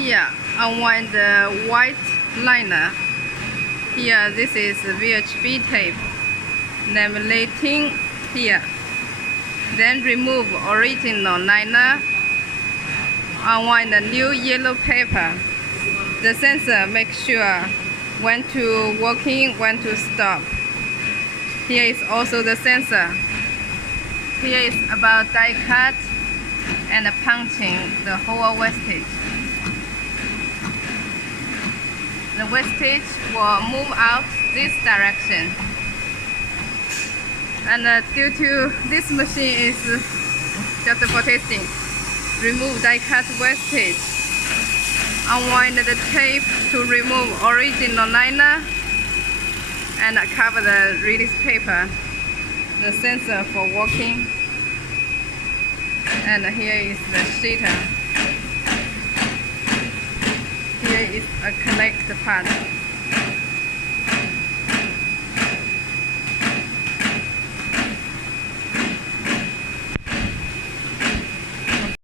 Here, unwind the white liner. Here, this is VHB tape. Laminating here. Then remove original liner. Unwind the new yellow paper. The sensor makes sure when to working, when to stop. Here is also the sensor. Here is about die cut and punching the whole wastage. The wastage will move out this direction. And due to this machine is just for testing, remove die cut wastage. Unwind the tape to remove original liner and cover the release paper. The sensor for working. And here is the sheeter. Here is a connect part.